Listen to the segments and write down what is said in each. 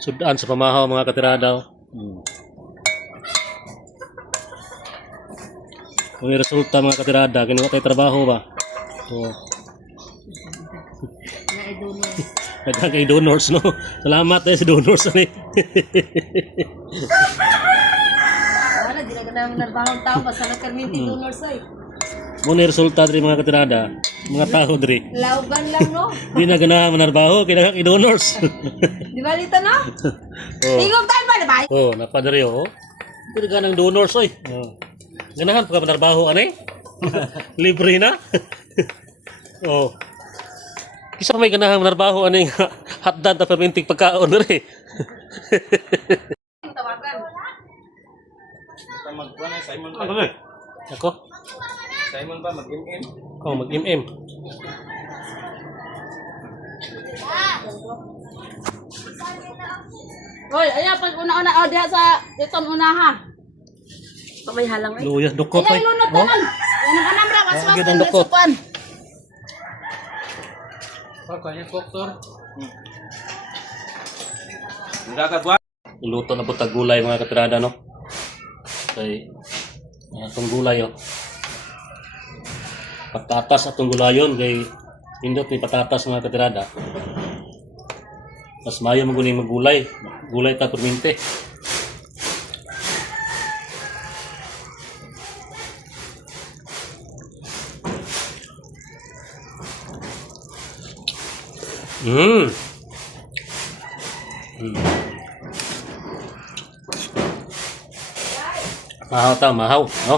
Sudan sa pamahaw mga katirada. Kung resulta mga katirada, kinuha tayo trabaho ba? Oh. Nagkang kay donors, no? Salamat tayo sa donors. Wala, di na ganang narbahong tao. Basta nagkarminti donors ay. Muna resulta dari mga katirada. Mga tao dari. Laugan lang, no? Di na ganahan manarbaho, kaya kay donors. Di ba dito, no? Oh. Tingog tayo ba, diba? Oh, napadari oh. Di na ganang donors, oy. Oh. Ganahan pa ka manarbaho, ane? Libre na. Oh. Kisa may ganahan manarbaho, ane nga. Hatdan ta perminting pagkaon dari. Tawagan. Magkuhan ay Simon Ano ba? Ako? Simon ba mag-MM? Oh, mag-MM. Hoy, ayan, pag una-una, o, diha sa, itong unaha. Pa may halang ay. Luya, dukot Ayan, ay. lunod Oh. naman. Yan ang anambra, Ah, waswas, gandang ang dukot.lisupan. Kaya doktor. Nagkakadwa. Iluto na po tag gulay mga katirada, no? Kay atong gulay, oh. Patatas atong gulayon kay indot ni patatas mga katirada. Mas mayo maguning maggulay. Gulay ta perminte. Mm. Mahaw ta, mahaw, no?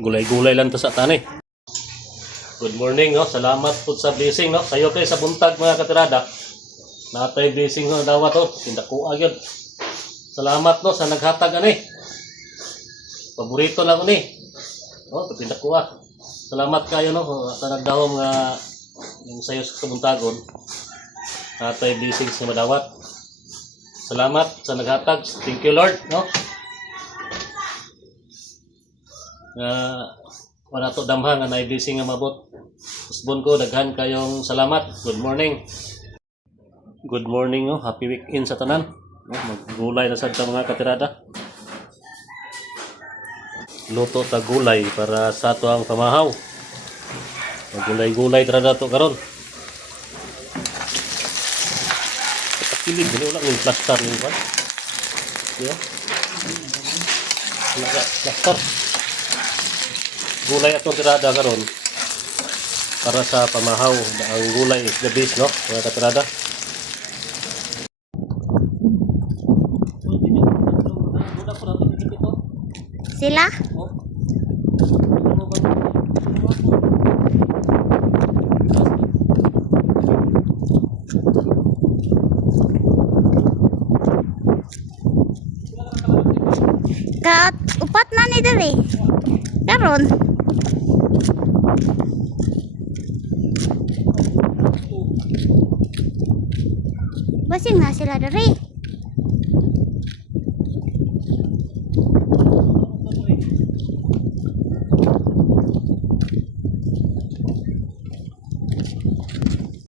Gulay-gulay lang ta sa tani. Good morning, no? Salamat po sa blessing, no? Sayo kayo sa buntag mga katirada. Natay blessing no dawat to. Tindak ko agad. Salamat no sa naghatag ani. Paborito lang ni. No, tindak ko ah. Salamat kayo no sa nagdawom nga yung sayo sa buntagon. Natay blessing sa madawat. Salamat sa naghatag. Thank you Lord, no? Wala to damhang nga na-blessing nga mabot. Usbon ko, daghan kayong salamat. Good morning. Good morning, no? Happy weekend sa tanan. No? Maggulay na sa mga katirada. Luto ta gulay para sa ato ang pamahaw. Maggulay-gulay tirada to karon. Kilid dili wala ng plaster ni ba? Yo. Wala plaster. Gulay atong tirada karon para sa pamahaw. Ang gulay is the best, no? Mga katirada. Sila? Kat upat na ni diri. Karon. Basing na sila diri.